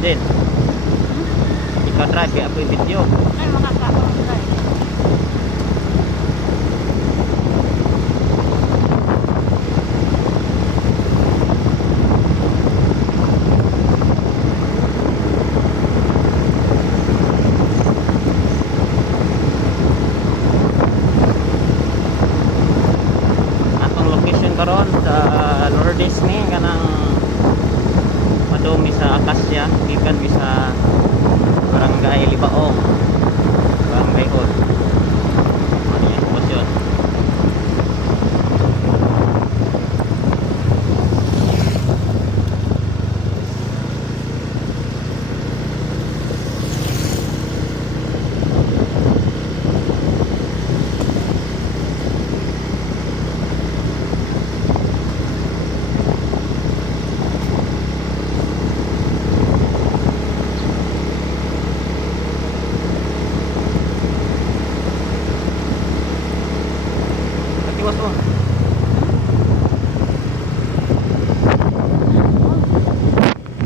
din. Ikaw drive, kaya apoy video. Ay, makakaon tayo. Atong location karon sa Lourdes ni kanang madumi sa Akasya, gikan mi sa Barangay Libaong, Barangay Hall. Ano yung lokasyon? Iwas mo.